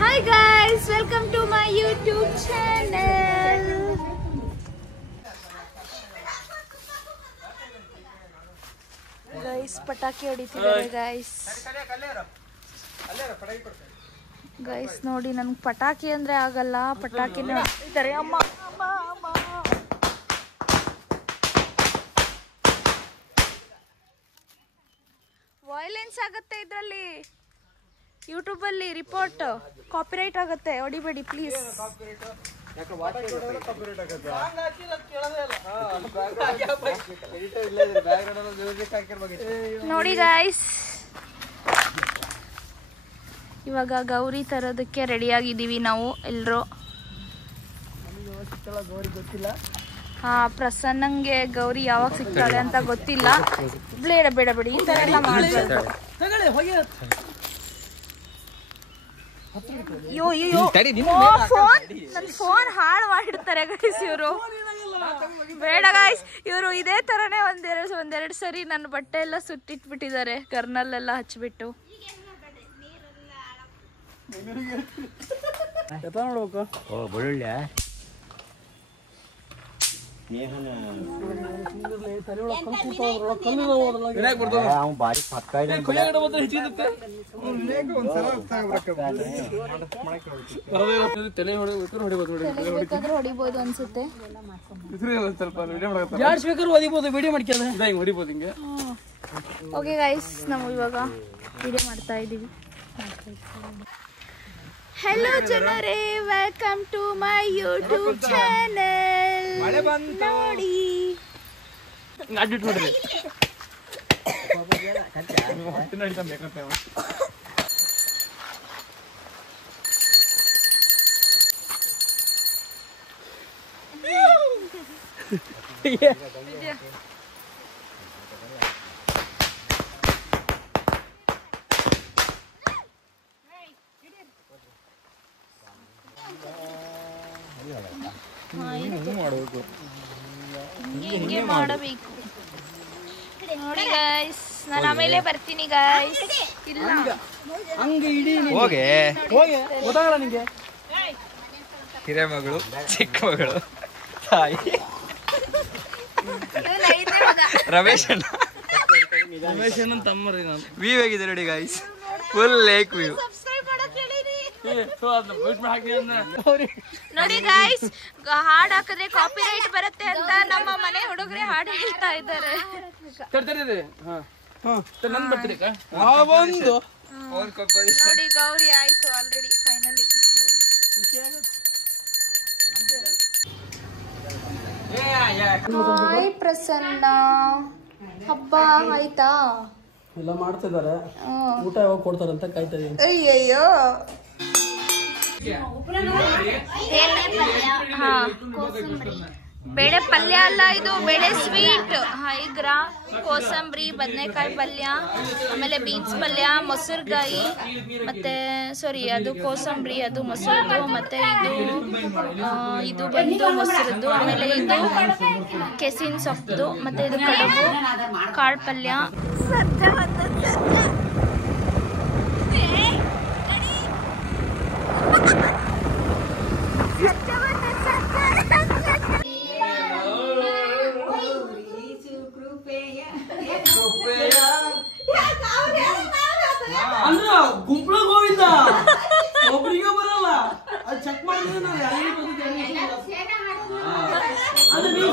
Hi guys, welcome to my YouTube channel. Guys, ಪಟಾಕಿ ಹೊಡಿತಿದ್ದಾರೆ guys. Guys ನೋಡಿ ನನಗೆ ಪಟಾಕಿ ಅಂದ್ರೆ ಆಗಲ್ಲ, ಪಟಾಕಿನ ಹೊಡಿತಿದ್ದಾರೆ. ಅಮ್ಮ ಅಮ್ಮ ಅಮ್ಮ. ವೈಲೆನ್ಸ್ ಆಗುತ್ತೆ ಇದರಲ್ಲಿ. ಯೂಟ್ಯೂಬ್ ಅಲ್ಲಿ ರಿಪೋರ್ಟ್ ಕಾಪಿರೈಟ್ ಆಗುತ್ತೆ, ಹೊಡಿಬೇಡಿ ಪ್ಲೀಸ್. ನೋಡಿ ಗಾಯ್ಸ್, ಇವಾಗ ಗೌರಿ ತರೋದಕ್ಕೆ ರೆಡಿ ಆಗಿದ್ದೀವಿ ನಾವು ಎಲ್ಲರೂ. ಹಾ, ಪ್ರಸನ್ನಂಗೆ ಗೌರಿ ಯಾವಾಗ ಸಿಗ್ತಾಳೆ ಅಂತ ಗೊತ್ತಿಲ್ಲ. ಬೇಡ ಬೇಡ ಬೇಡಿ, ಈ ತರ ಎಲ್ಲ ಮಾಡಬಾರ್ದು. ನನ್ನ ಫೋನ್ ಹಾಳು ಮಾಡಿರ್ತಾರೆ ಗೈಸ್ ಇವರು. ಬೇಡ ಗೈಸ್, ಇವರು ಇದೇ ತರನೇ ಒಂದೆರಡು ಸರಿ ನನ್ನ ಬಟ್ಟೆ ಎಲ್ಲ ಸುಟ್ಟಿಟ್ಬಿಟ್ಟಿದ್ದಾರೆ, ಕರ್ನಲ್ಲೆಲ್ಲ ಹಚ್ಬಿಟ್ಟು. ಹೊಡಿಬಹುದು ಅನ್ಸುತ್ತೆ. ಓಕೆ ಗೈಸ್, ನಾವು ಇವಾಗ ವಿಡಿಯೋ ಮಾಡ್ತಾ ಇದೀವಿ. ಹೆಲೋ ಜನರೇ, welcome to my YouTube channel. ನೋಡಿ ಹಿಂಗೆ ಮಾಡಬೇಕು. ನೋಡಿ ಗೈಸ್, ನಾನು ಆಮೇಲೆ ಬರ್ತೀನಿ ಗೈಸ್. ಇಲ್ಲ ಹಿರೇಮಗಳು, ಚಿಕ್ಕ ಮಗಳು, ತಾಯಿ, ರಮೇಶ್ ಅಣ್ಣ ತಮ್ಮರಿ. ವ್ಯೂ ಹೇಗಿದೆ ನೋಡಿ ಗೈಸ್, ಫುಲ್ ಲೇಕ್ ವ್ಯೂ. ನೋಡಿ ಗೈಸ್, ಹಾಡ್ ಹಾಕಿದ್ರೆ ಕಾಪಿರೈಟ್ ಬರುತ್ತೆ ಅಂತ ನಮ್ಮ ಮನೆ ಹುಡುಗರೆ ಹಾಡು ಹೇಳ್ತಾ ಇದ್ದಾರೆ. ನೋಡಿ ಗೌರಿ ಆಯ್ತು ಆಲ್ರೆಡಿ ಫೈನಲಿ. ಹಾಯ್ ಪ್ರಸನ್ನ, ಹಬ್ಬ ಆಯ್ತಾ? ಎಲ್ಲ ಮಾಡ್ತಿದ್ದಾರೆ, ಊಟ ಯಾವಾಗ ಕೊಡ್ತಾರೆ ಅಂತ ಕಾಯ್ತಾ ಇದೀನಿ. ಅಯ್ಯಯ್ಯೋ, ಬೇಳೆ ಪಲ್ಯ ಅಲ್ಲ ಇದು, ಬೇಳೆ ಸ್ವೀಟ್. ಇಗ್ರ, ಕೋಸಂಬರಿ, ಬದನೆಕಾಯಿ ಪಲ್ಯ, ಆಮೇಲೆ ಬೀನ್ಸ್ ಪಲ್ಯ, ಮೊಸರುಗಾಯಿ, ಮತ್ತೆ ಸಾರಿ ಅದು ಕೋಸಂಬರಿ, ಅದು ಮೊಸರದ್ದು, ಮತ್ತೆ ಇದು ಬಂದು ಮೊಸರದ್ದು, ಆಮೇಲೆ ಇದು ಕೆಸಿನ ಸೊಪ್ಪು, ಮತ್ತೆ ಇದು ಕಡುಬು, ಕಾಳು ಪಲ್ಯ. ಅಂದ್ರ ಗುಂಪಳ ಗೋವಿಂದ ಒಬ್ಬರಿಗೆ ಬರಲ್ಲ, ಅದು ಚೆಕ್ ಮಾಡಿದ್ರೆ ನಾವು ಯಾರಿಗೆ ಬಂದಿದ್ದೇವೆ. ಅದು ನೀವು